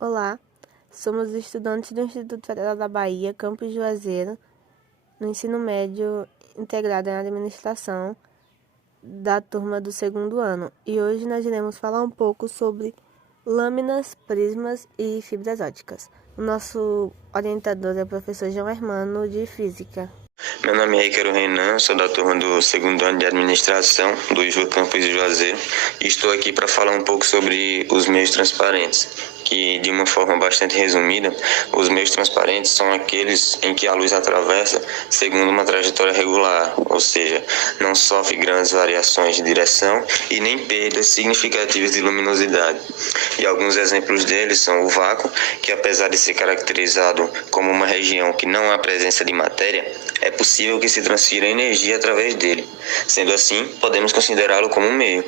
Olá, somos estudantes do Instituto Federal da Bahia, campus Juazeiro, no ensino médio integrado em administração da turma do segundo ano. E hoje nós iremos falar um pouco sobre lâminas, prismas e fibras óticas. O nosso orientador é o professor João Hermano, de Física. Meu nome é Ícaro Renan, sou da turma do segundo ano de administração do IFA Campus de Juazeiro e estou aqui para falar um pouco sobre os meios transparentes, que de uma forma bastante resumida, os meios transparentes são aqueles em que a luz atravessa segundo uma trajetória regular, ou seja, não sofre grandes variações de direção e nem perdas significativas de luminosidade. E alguns exemplos deles são o vácuo, que apesar de ser caracterizado como uma região que não há presença de matéria, é possível que se transfira energia através dele. Sendo assim, podemos considerá-lo como um meio.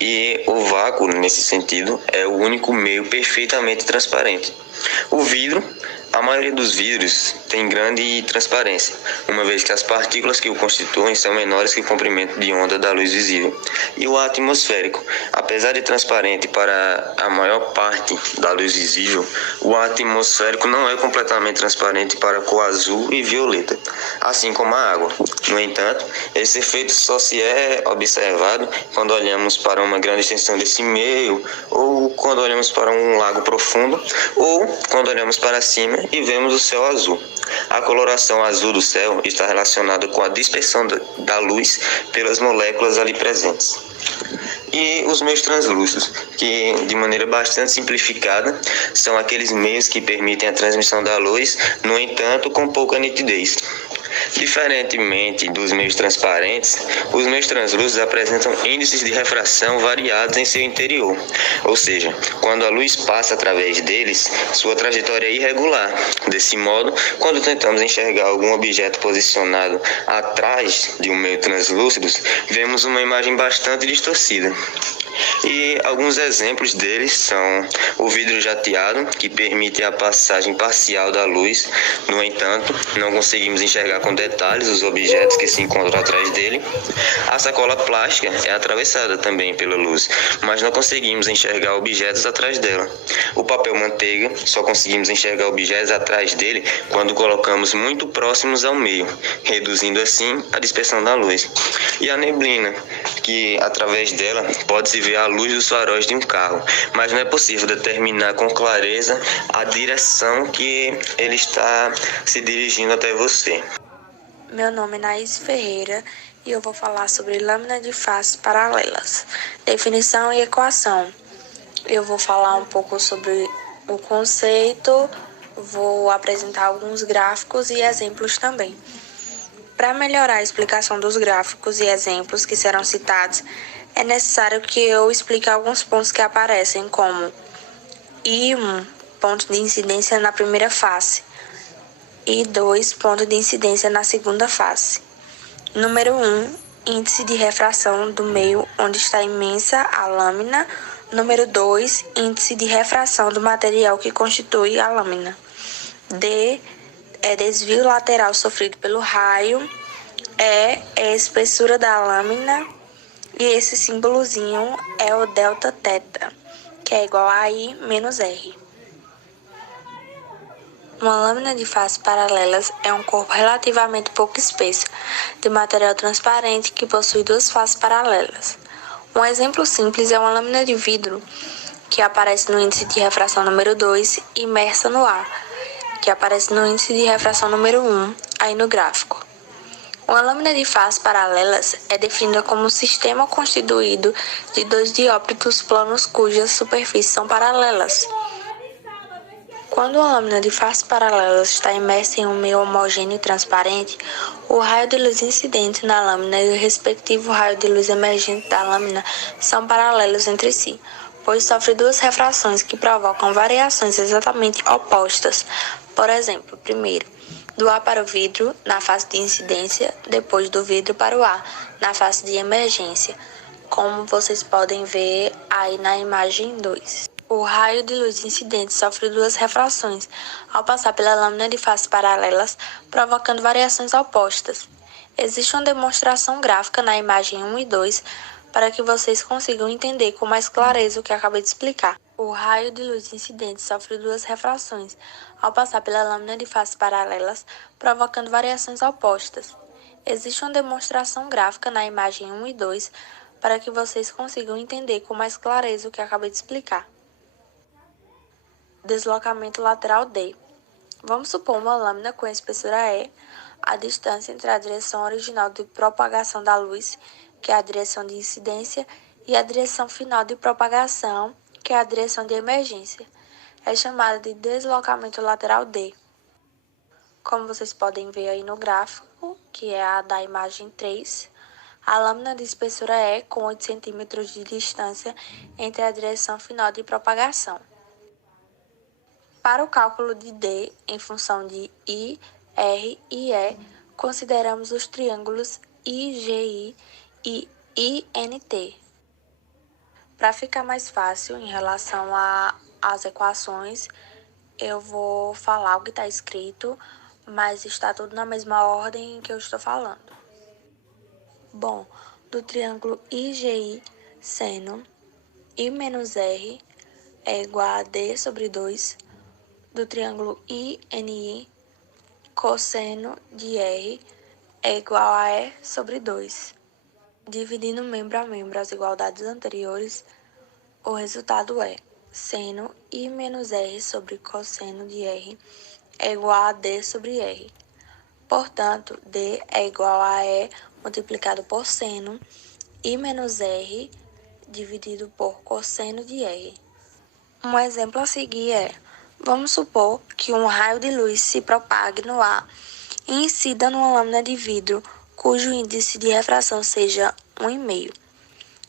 E o vácuo, nesse sentido, é o único meio perfeitamente transparente. O vidro, a maioria dos vidros tem grande transparência, uma vez que as partículas que o constituem são menores que o comprimento de onda da luz visível. E o ar atmosférico, apesar de transparente para a maior parte da luz visível, o ar atmosférico não é completamente transparente para a cor azul e violeta, assim como a água. No entanto, esse efeito só se é observado quando olhamos para uma grande extensão desse meio, ou quando olhamos para um lago profundo, ou quando olhamos para cima e vemos o céu azul. A coloração azul do céu está relacionada com a dispersão da luz pelas moléculas ali presentes. E os meios translúcidos, que de maneira bastante simplificada, são aqueles meios que permitem a transmissão da luz, no entanto, com pouca nitidez. Diferentemente dos meios transparentes, os meios translúcidos apresentam índices de refração variados em seu interior, ou seja, quando a luz passa através deles, sua trajetória é irregular. Desse modo, quando tentamos enxergar algum objeto posicionado atrás de um meio translúcido, vemos uma imagem bastante distorcida. E alguns exemplos deles são o vidro jateado, que permite a passagem parcial da luz, no entanto, não conseguimos enxergar com detalhes os objetos que se encontram atrás dele. A sacola plástica é atravessada também pela luz, mas não conseguimos enxergar objetos atrás dela. O papel manteiga, só conseguimos enxergar objetos atrás dele quando colocamos muito próximos ao meio, reduzindo assim a dispersão da luz. E a neblina, que através dela pode-se ver a luz dos faróis de um carro, mas não é possível determinar com clareza a direção que ele está se dirigindo até você. Meu nome é Naís Ferreira e eu vou falar sobre lâmina de faces paralelas, definição e equação. Eu vou falar um pouco sobre o conceito, vou apresentar alguns gráficos e exemplos também. Para melhorar a explicação dos gráficos e exemplos que serão citados, é necessário que eu explique alguns pontos que aparecem, como I1, ponto de incidência na primeira face, I2, ponto de incidência na segunda face. Número 1, índice de refração do meio onde está imensa a lâmina. Número 2, índice de refração do material que constitui a lâmina. D, é desvio lateral sofrido pelo raio. É a espessura da lâmina. E esse símbolozinho é o delta teta, que é igual a I menos R. Uma lâmina de faces paralelas é um corpo relativamente pouco espesso, de material transparente que possui duas faces paralelas. Um exemplo simples é uma lâmina de vidro, que aparece no índice de refração número 2, imersa no ar, que aparece no índice de refração número 1, aí no gráfico. Uma lâmina de faces paralelas é definida como um sistema constituído de dois dióptros planos cujas superfícies são paralelas. Quando uma lâmina de faces paralelas está imersa em um meio homogêneo e transparente, o raio de luz incidente na lâmina e o respectivo raio de luz emergente da lâmina são paralelos entre si, pois sofre duas refrações que provocam variações exatamente opostas. Por exemplo, primeiro, do ar para o vidro, na face de incidência, depois do vidro para o ar, na face de emergência, como vocês podem ver aí na imagem 2. O raio de luz incidente sofre duas refrações ao passar pela lâmina de faces paralelas, provocando variações opostas. Existe uma demonstração gráfica na imagem 1 e 2 para que vocês consigam entender com mais clareza o que acabei de explicar. O raio de luz incidente sofre duas refrações ao passar pela lâmina de faces paralelas, provocando variações opostas. Existe uma demonstração gráfica na imagem 1 e 2 para que vocês consigam entender com mais clareza o que acabei de explicar. Deslocamento lateral D. Vamos supor uma lâmina com espessura E, a distância entre a direção original de propagação da luz, que é a direção de incidência, e a direção final de propagação, que é a direção de emergência, é chamada de deslocamento lateral D. Como vocês podem ver aí no gráfico, que é a da imagem 3, a lâmina de espessura E com 8 cm de distância entre a direção final de propagação. Para o cálculo de D, em função de I, R e E, consideramos os triângulos IGI e INT. Para ficar mais fácil em relação às equações, eu vou falar o que está escrito, mas está tudo na mesma ordem em que eu estou falando. Bom, do triângulo IGI, seno I menos R é igual a D sobre 2, do triângulo INI, cosseno de R é igual a E sobre 2. Dividindo membro a membro as igualdades anteriores, o resultado é seno I menos R sobre cosseno de R é igual a D sobre R. Portanto, D é igual a E multiplicado por seno I menos R dividido por cosseno de R. Um exemplo a seguir é: vamos supor que um raio de luz se propague no ar e incida numa lâmina de vidro cujo índice de refração seja 1,5.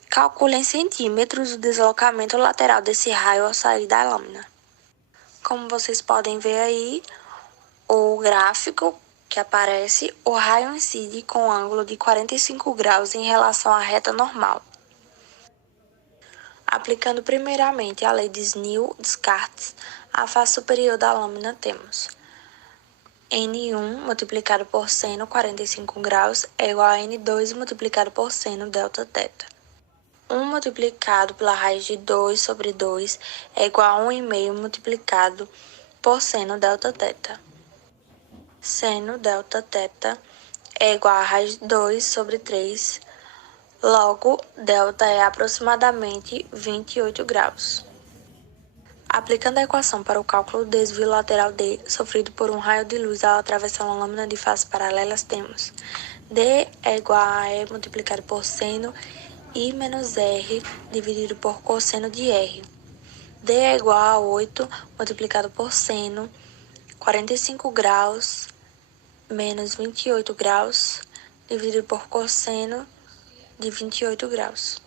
Calcule em centímetros o deslocamento lateral desse raio ao sair da lâmina. Como vocês podem ver aí, o gráfico que aparece, o raio incide com um ângulo de 45 graus em relação à reta normal. Aplicando primeiramente a lei de Snell-Descartes, a face superior da lâmina temos N1 multiplicado por seno 45 graus é igual a N2 multiplicado por seno delta θ. 1 multiplicado pela raiz de 2 sobre 2 é igual a 1,5 multiplicado por seno delta θ. Seno delta θ é igual a raiz de 2 sobre 3. Logo, delta é aproximadamente 28 graus. Aplicando a equação para o cálculo do desvio lateral D sofrido por um raio de luz ao atravessar uma lâmina de faces paralelas, temos D é igual a E multiplicado por seno I menos R dividido por cosseno de R. D é igual a 8 multiplicado por seno 45 graus menos 28 graus dividido por cosseno de 28 graus.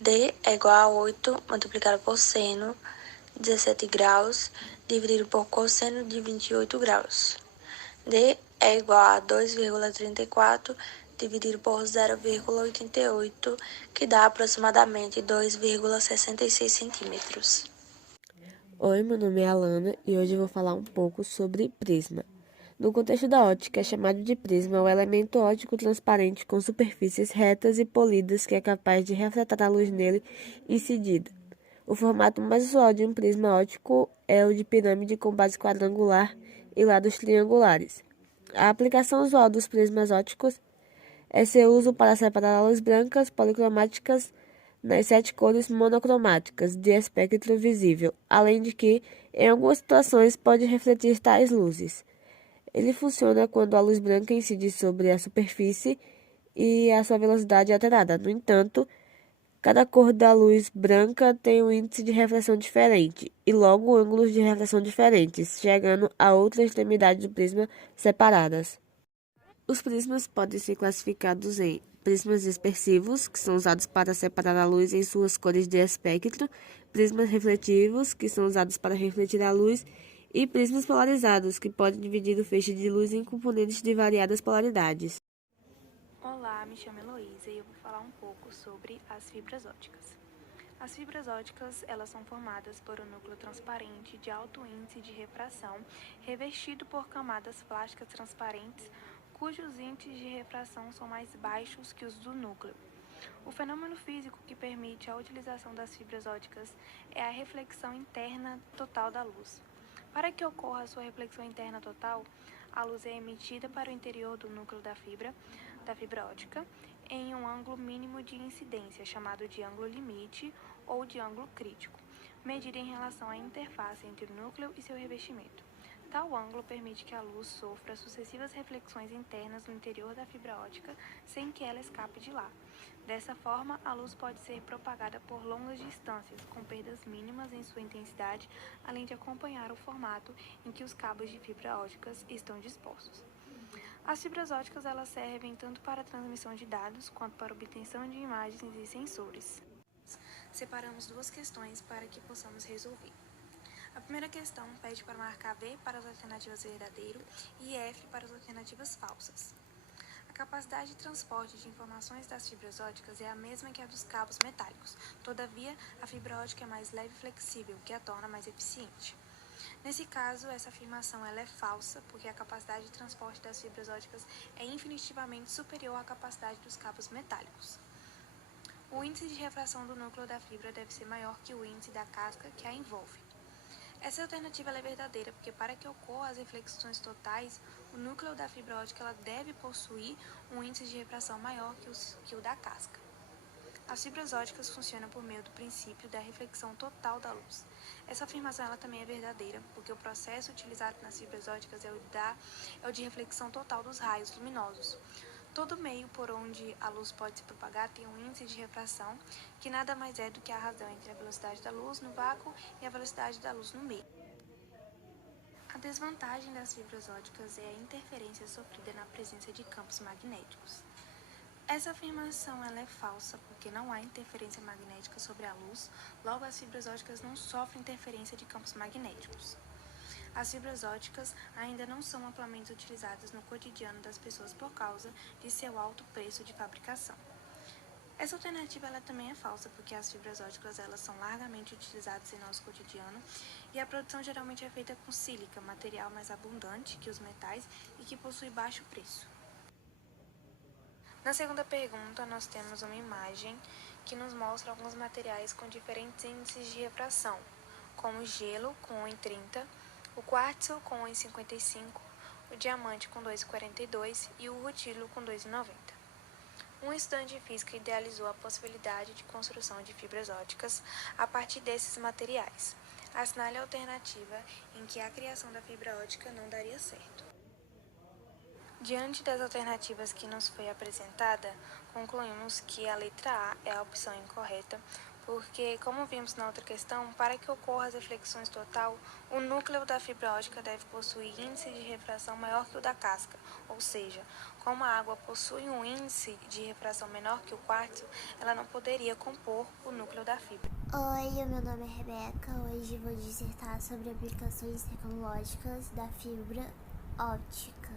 D é igual a 8 multiplicado por seno 17 graus dividido por cosseno de 28 graus. D é igual a 2,34 dividido por 0,88, que dá aproximadamente 2,66 centímetros. Oi, meu nome é Alana e hoje eu vou falar um pouco sobre prisma. No contexto da ótica, é chamado de prisma o elemento óptico transparente com superfícies retas e polidas que é capaz de refletar a luz nele incidida. O formato mais usual de um prisma óptico é o de pirâmide com base quadrangular e lados triangulares. A aplicação usual dos prismas ópticos é seu uso para separar luzes brancas policromáticas nas 7 cores monocromáticas de espectro visível, além de que, em algumas situações, pode refletir tais luzes. Ele funciona quando a luz branca incide sobre a superfície e a sua velocidade é alterada. No entanto, cada cor da luz branca tem um índice de reflexão diferente e logo ângulos de reflexão diferentes, chegando a outra extremidade do prisma separadas. Os prismas podem ser classificados em prismas dispersivos, que são usados para separar a luz em suas cores de espectro, prismas refletivos, que são usados para refletir a luz, e prismas polarizados, que podem dividir o feixe de luz em componentes de variadas polaridades. Olá, me chamo Heloísa e eu vou falar um pouco sobre as fibras ópticas. As fibras ópticas, elas são formadas por um núcleo transparente de alto índice de refração, revestido por camadas plásticas transparentes, cujos índices de refração são mais baixos que os do núcleo. O fenômeno físico que permite a utilização das fibras óticas é a reflexão interna total da luz. Para que ocorra a sua reflexão interna total, a luz é emitida para o interior do núcleo da fibra ótica, em um ângulo mínimo de incidência, chamado de ângulo limite ou de ângulo crítico, medido em relação à interface entre o núcleo e seu revestimento. Tal ângulo permite que a luz sofra sucessivas reflexões internas no interior da fibra ótica sem que ela escape de lá. Dessa forma, a luz pode ser propagada por longas distâncias, com perdas mínimas em sua intensidade, além de acompanhar o formato em que os cabos de fibra óticas estão dispostos. As fibras óticas elas servem tanto para a transmissão de dados quanto para a obtenção de imagens e sensores. Separamos duas questões para que possamos resolver. A primeira questão pede para marcar V para as alternativas verdadeiro e F para as alternativas falsas. A capacidade de transporte de informações das fibras óticas é a mesma que a dos cabos metálicos, todavia, a fibra ótica é mais leve e flexível, o que a torna mais eficiente. Nesse caso, essa afirmação ela é falsa, porque a capacidade de transporte das fibras óticas é infinitivamente superior à capacidade dos cabos metálicos. O índice de refração do núcleo da fibra deve ser maior que o índice da casca que a envolve. Essa alternativa ela é verdadeira, porque para que ocorram as reflexões totais, o núcleo da fibra ótica ela deve possuir um índice de refração maior que o da casca. As fibras óticas funcionam por meio do princípio da reflexão total da luz. Essa afirmação ela também é verdadeira, porque o processo utilizado nas fibras óticas é o de reflexão total dos raios luminosos. Todo meio por onde a luz pode se propagar tem um índice de refração, que nada mais é do que a razão entre a velocidade da luz no vácuo e a velocidade da luz no meio. A desvantagem das fibras óticas é a interferência sofrida na presença de campos magnéticos. Essa afirmação ela é falsa, porque não há interferência magnética sobre a luz, logo as fibras óticas não sofrem interferência de campos magnéticos. As fibras óticas ainda não são amplamente utilizadas no cotidiano das pessoas por causa de seu alto preço de fabricação. Essa alternativa ela também é falsa, porque as fibras óticas elas são largamente utilizadas em nosso cotidiano e a produção geralmente é feita com sílica, material mais abundante que os metais e que possui baixo preço. Na segunda pergunta, nós temos uma imagem que nos mostra alguns materiais com diferentes índices de refração, como o gelo com 1,30, o quartzo com 1,55, o diamante com 2,42 e o rutilo com 2,90. Um estudante de física idealizou a possibilidade de construção de fibras óticas a partir desses materiais. Assinale a alternativa em que a criação da fibra ótica não daria certo. Diante das alternativas que nos foi apresentada, concluímos que a letra A é a opção incorreta, porque, como vimos na outra questão, para que ocorra as reflexões total, o núcleo da fibra ótica deve possuir índice de refração maior que o da casca, ou seja, como a água possui um índice de refração menor que o quartzo, ela não poderia compor o núcleo da fibra. Oi, meu nome é Rebeca. Hoje vou dissertar sobre aplicações tecnológicas da fibra ótica.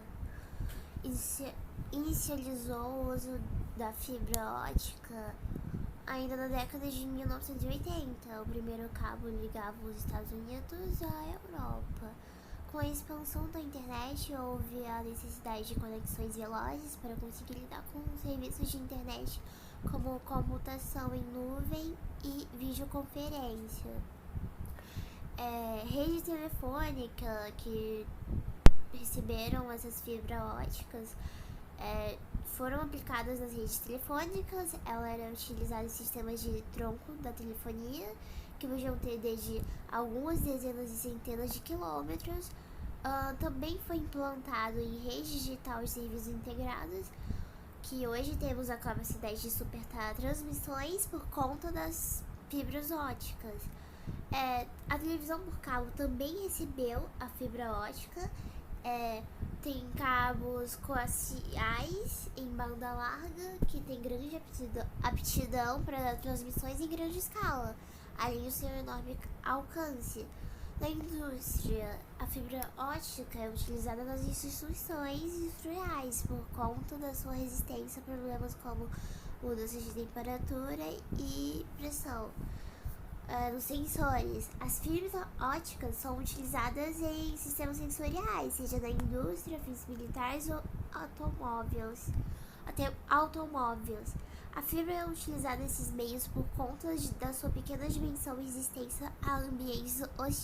Inicializou o uso da fibra ótica ainda na década de 1980. O primeiro cabo ligava os Estados Unidos à Europa. Com a expansão da internet, houve a necessidade de conexões velozes para conseguir lidar com serviços de internet como computação em nuvem e videoconferência. Rede telefônica que receberam essas fibras óticas foram aplicadas nas redes telefônicas. Ela era utilizada em sistemas de tronco da telefonia, que podiam ter desde algumas dezenas e centenas de quilômetros. Também foi implantado em rede digital de serviços integrados, que hoje temos a capacidade de suportar transmissões por conta das fibras óticas. A televisão por cabo também recebeu a fibra ótica. Tem cabos coaxiais em banda larga, que tem grande aptidão para transmissões em grande escala, além do seu enorme alcance. Na indústria, a fibra ótica é utilizada nas instituições industriais por conta da sua resistência a problemas como mudanças de temperatura e pressão. Nos sensores, as fibras óticas são utilizadas em sistemas sensoriais, seja na indústria, fins militares ou automóveis. A fibra é utilizada nesses meios por conta da sua pequena dimensão e resistência a ambientes hostis.